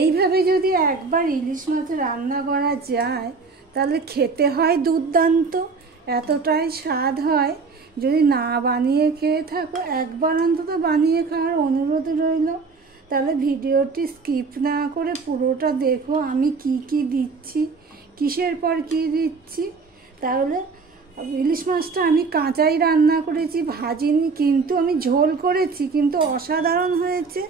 এইভাবে যদি একবার ইলিশ মাছ রান্না করা যায় তাহলে খেতে হয় দুর্দান্ত, এতটাই স্বাদ হয়। যদি না বানিয়ে খেয়ে থাকো, একবার অন্তত বানিয়ে খাওয়ার অনুরোধ রইল। তাহলে ভিডিওটি স্কিপ না করে পুরোটা দেখো, আমি কি কি দিচ্ছি, কিসের পর কি দিচ্ছি। তাহলে ইলিশ মাছটা আমি কাঁচাই রান্না করেছি, ভাজিনি, কিন্তু আমি ঝোল করেছি, কিন্তু অসাধারণ হয়েছে।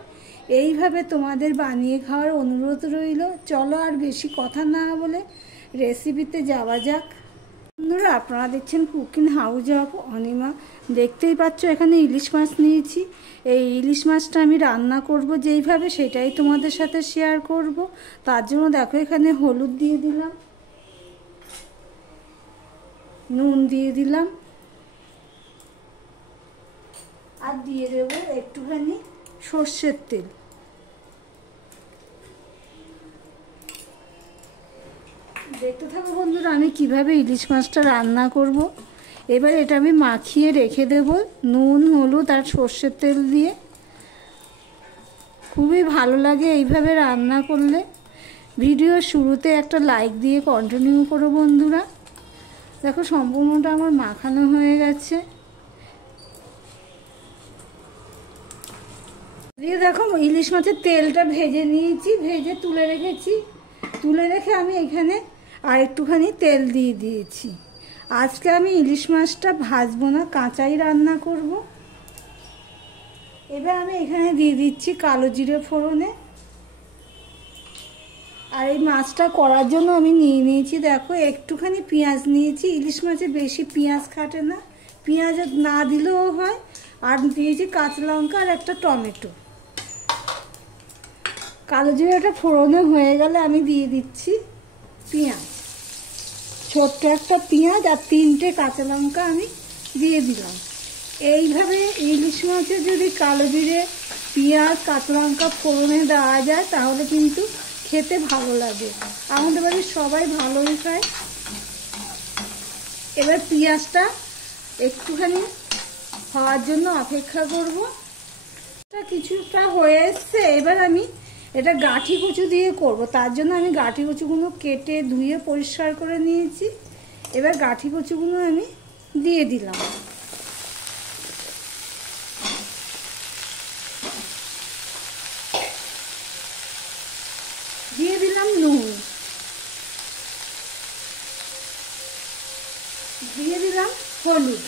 এইভাবে তোমাদের বানিয়ে খাওয়ার অনুরোধ রইল। চলো আর বেশি কথা না বলে রেসিপিতে যাওয়া যাক। বন্ধুরা, আপনারা দেখছেন কুকিং হাউস অফ অনিমা। দেখতেই পাচ্ছ এখানে ইলিশ মাছ নিয়েছি। এই ইলিশ মাছটা আমি রান্না করব যেইভাবে, সেটাই তোমাদের সাথে শেয়ার করব। তার জন্য দেখো এখানে হলুদ দিয়ে দিলাম, নুন দিয়ে দিলাম, আর দিয়ে দেবো একটুখানি সর্ষের তেল। দেখতে থাকো বন্ধুরা আমি কিভাবে ইলিশ মাছটা রান্না করব। এবার এটা আমি মাখিয়ে রেখে দেব নুন, হলুদ আর সর্ষের তেল দিয়ে। খুবই ভালো লাগে এইভাবে রান্না করলে। ভিডিওর শুরুতে একটা লাইক দিয়ে কন্টিনিউ করো বন্ধুরা। দেখো সম্পূর্ণটা আমার মাখানো হয়ে গেছে। দিয়ে দেখো ইলিশ মাছের তেলটা ভেজে নিয়েছি, ভেজে তুলে রেখেছি। তুলে রেখে আমি এখানে আর একটুখানি তেল দিয়ে দিয়েছি। আজকে আমি ইলিশ মাছটা ভাজবো না, কাঁচাই রান্না করব। এবার আমি এখানে দিয়ে দিচ্ছি কালো জিরে ফোড়নে। আর এই মাছটা করার জন্য আমি নিয়ে নিয়েছি দেখো একটুখানি পেঁয়াজ নিয়েছি। ইলিশ মাছে বেশি পেঁয়াজ কাটে না, পেঁয়াজ না দিলেও হয়। আর দিয়েছি কাঁচা লঙ্কা আর একটা টমেটো। কালো জিরাটা ফোড়নে হয়ে গেলে আমি দিয়ে দিচ্ছি পেঁয়াজ, ছোট্ট একটা পেঁয়াজ আর 3টে কাঁচা লঙ্কা আমি দিয়ে দিলাম। এইভাবে ইলিশ মাছে যদি কালো জিরে, পেঁয়াজ, কাঁচা লঙ্কা ফোড়নে দেওয়া যায় তাহলে কিন্তু খেতে ভালো লাগে। আমাদের বাড়ির সবাই ভালোই খায়। এবার পেঁয়াজটা একটুখানি হওয়ার জন্য অপেক্ষা করব। কিছুটা হয়ে এসছে। এবার আমি এটা গাঁঠি কচু দিয়ে করব, তার জন্য আমি গাঁঠি কচুগুলো কেটে ধুয়ে পরিষ্কার করে নিয়েছি। এবার গাঁঠি কচুগুলো আমি দিয়ে দিলাম। দিয়ে দিলাম নুন, দিয়ে দিলাম হলুদ,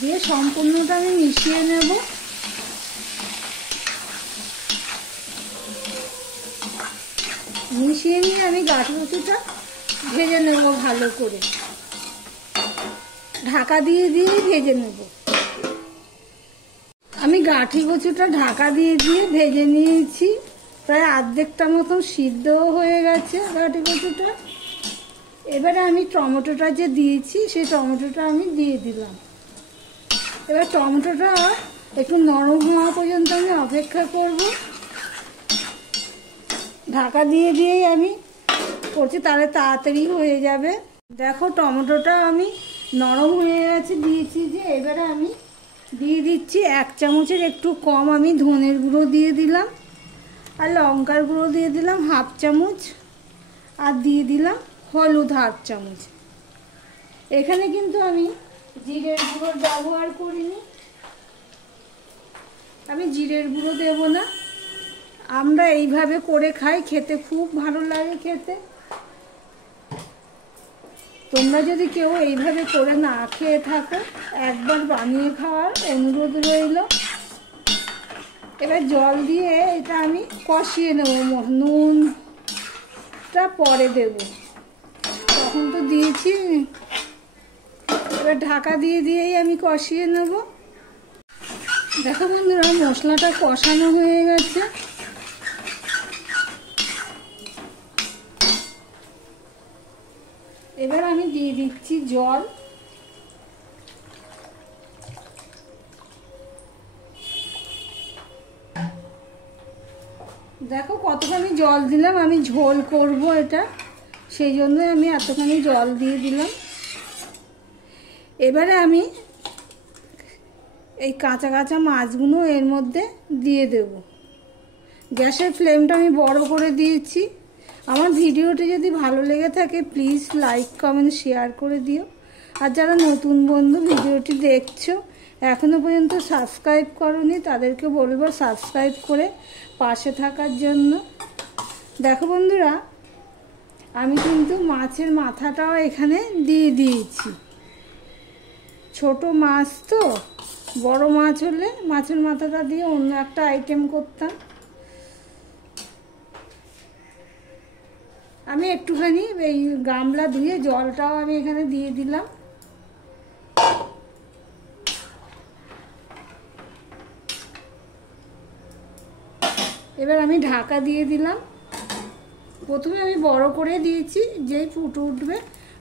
দিয়ে সম্পূর্ণটা আমি মিশিয়ে নেব। মিশিয়ে নিয়ে আমি গাঁঠি কচুটা ভেজে নেব ভালো করে, ঢাকা দিয়ে দিয়েই ভেজে নেব। আমি গাঁঠি কচুটা ঢাকা দিয়ে দিয়ে ভেজে নিয়েছি, প্রায় অর্ধেকটা মতন সিদ্ধও হয়ে গেছে গাঁঠি কচুটা। এবারে আমি টমেটোটা যে দিয়েছি সেই টমেটোটা আমি দিয়ে দিলাম। এবার টমেটোটা একটু নরম হওয়া পর্যন্ত আমি অপেক্ষা করব। ঢাকা দিয়ে দিয়েই আমি করছি, তাহলে তাড়াতাড়ি হয়ে যাবে। দেখো টমেটোটা আমি নরম হয়ে গেছে, দিয়েছি যে। এবারে আমি দিয়ে দিচ্ছি 1 চামচের একটু কম আমি ধনের গুঁড়ো দিয়ে দিলাম, আর লঙ্কার গুঁড়ো দিয়ে দিলাম 1/2 চামচ, আর দিয়ে দিলাম হলুদ 1/2 চামচ। এখানে কিন্তু আমি জিরের গুঁড়োর ব্যবহার করিনি, আমি জিরের গুঁড়ো দেব না। আমরা এইভাবে করে খাই, খেতে খুব ভালো লাগে খেতে। তোমরা যদি কেউ এইভাবে করে না খেয়ে থাকো, একবার বানিয়ে খাওয়ার অনুরোধ রইল। এবার জল দিয়ে এটা আমি কষিয়ে নেব। নুনটা পরে দেব, তখন তো দিয়েছি। এবার ঢাকা দিয়ে দিয়েই আমি কষিয়ে নেব। দেখো বন্ধুরা মশলাটা কষানো হয়ে গেছে। এবার আমি দিয়ে দিচ্ছি জল। দেখো কতখানি জল দিলাম, আমি ঝোল করব এটা, সেই জন্য আমি এতখানি জল দিয়ে দিলাম। এবারে আমি এই কাঁচা কাঁচা মাছগুলো এর মধ্যে দিয়ে দেব। গ্যাসের ফ্লেমটা আমি বড় করে দিয়েছি। আমার ভিডিওটি যদি ভালো লেগে থাকে প্লিজ লাইক কমেন্ট শেয়ার করে দিও। আর যারা নতুন বন্ধু ভিডিওটি দেখছো এখনও পর্যন্ত সাবস্ক্রাইব করোনি তাদেরকে বলবো সাবস্ক্রাইব করে পাশে থাকার জন্য। দেখো বন্ধুরা, আমি কিন্তু মাছের মাথাটাও এখানে দিয়ে দিয়েছি। ছোট মাছ তো, বড় মাছ হলে মাছের মাথাটা দিয়ে অন্য একটা আইটেম করতাম। আমি একটুখানি এই গামলা ধুয়ে জলটাও আমি এখানে দিয়ে দিলাম। এবার আমি ঢাকা দিয়ে দিলাম। প্রথমে আমি বড় করে দিয়েছি, যেই ফুটে উঠবে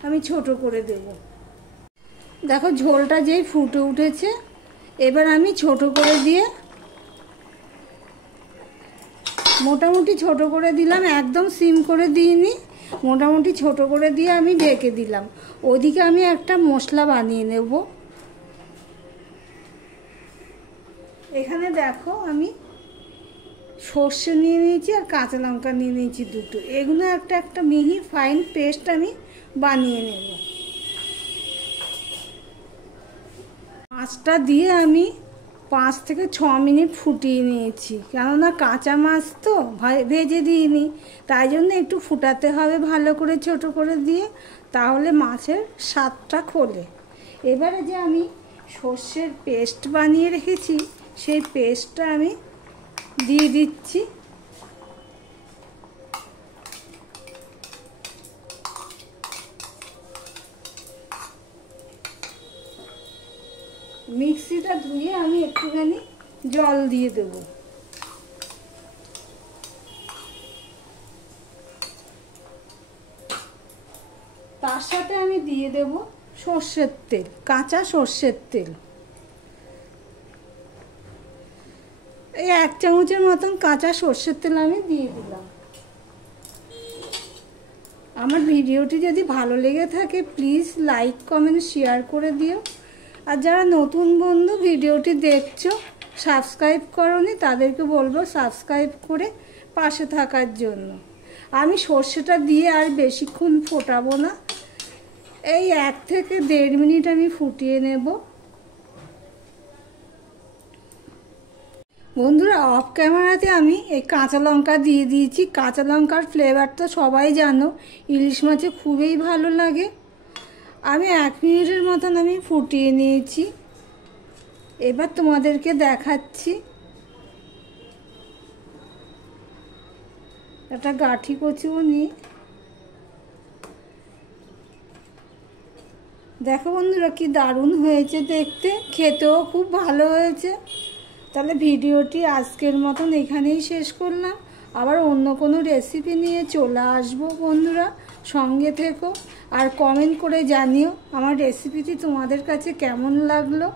আমি ছোট করে দেব। দেখো ঝোলটা যেই ফুটে উঠেছে, এবার আমি ছোট করে দিয়ে মোটামুটি ছোট করে দিলাম, একদম সিম করে দিইনি, মোটামুটি ছোট করে দিয়ে আমি ঢেকে দিলাম। ওদিকে আমি একটা মশলা বানিয়ে নেব। এখানে দেখো আমি সর্ষে নিয়ে নিয়েছি আর কাঁচা লঙ্কা নিয়ে নিয়েছি দুটো। এগুলো একটা মিহি ফাইন পেস্ট আমি বানিয়ে নেব। মাছটা দিয়ে আমি 5 থেকে 6 মিনিট ফুটিয়ে নিয়েছি, কেননা কাঁচা মাছ তো ভেজে দিইনি, তাই জন্য একটু ফুটাতে হবে ভালো করে ছোট করে দিয়ে, তাহলে মাছের স্বাদটা খোলে। এবারে যে আমি সর্ষের পেস্ট বানিয়ে রেখেছি সেই পেস্টটা আমি দিয়ে দিচ্ছি। মিক্সিটা ধুয়ে আমি একটুখানি জল দিয়ে দেব। তার সাথে আমি দিয়ে দেব সর্ষের তেল, কাঁচা সর্ষের তেল। এই 1 চামচের মতন কাঁচা সর্ষের তেল আমি দিয়ে দিলাম। আমার ভিডিওটি যদি ভালো লেগে থাকে প্লিজ লাইক কমেন্ট শেয়ার করে দিও। আর যারা নতুন বন্ধু ভিডিওটি দেখছো সাবস্ক্রাইব করোনি তাদেরকে বলবো সাবস্ক্রাইব করে পাশে থাকার জন্য। আমি সর্ষেটা দিয়ে আর বেশিক্ষণ ফোটাবো না, এই 1 থেকে 1.5 মিনিট আমি ফুটিয়ে নেব। বন্ধুরা, অফ ক্যামেরাতে আমি এই কাঁচা লঙ্কা দিয়ে দিয়েছি। কাঁচা লঙ্কার ফ্লেভার তো সবাই জানো, ইলিশ মাছে খুবই ভালো লাগে। আমি 1 মিনিটের মতন আমি ফুটিয়ে নিয়েছি। এবার তোমাদেরকে দেখাচ্ছি। একটা গাঁঠি কচুও নিই। দেখো বন্ধুরা কি দারুণ হয়েছে দেখতে, খেতেও খুব ভালো হয়েছে। তাহলে ভিডিওটি আজকের মতন এখানেই শেষ করলাম। আবার অন্য কোনো রেসিপি নিয়ে চলে আসবো। বন্ধুরা সঙ্গে থেকো আর কমেন্ট করে জানিও আমার রেসিপিটি তোমাদের কাছে কেমন লাগলো।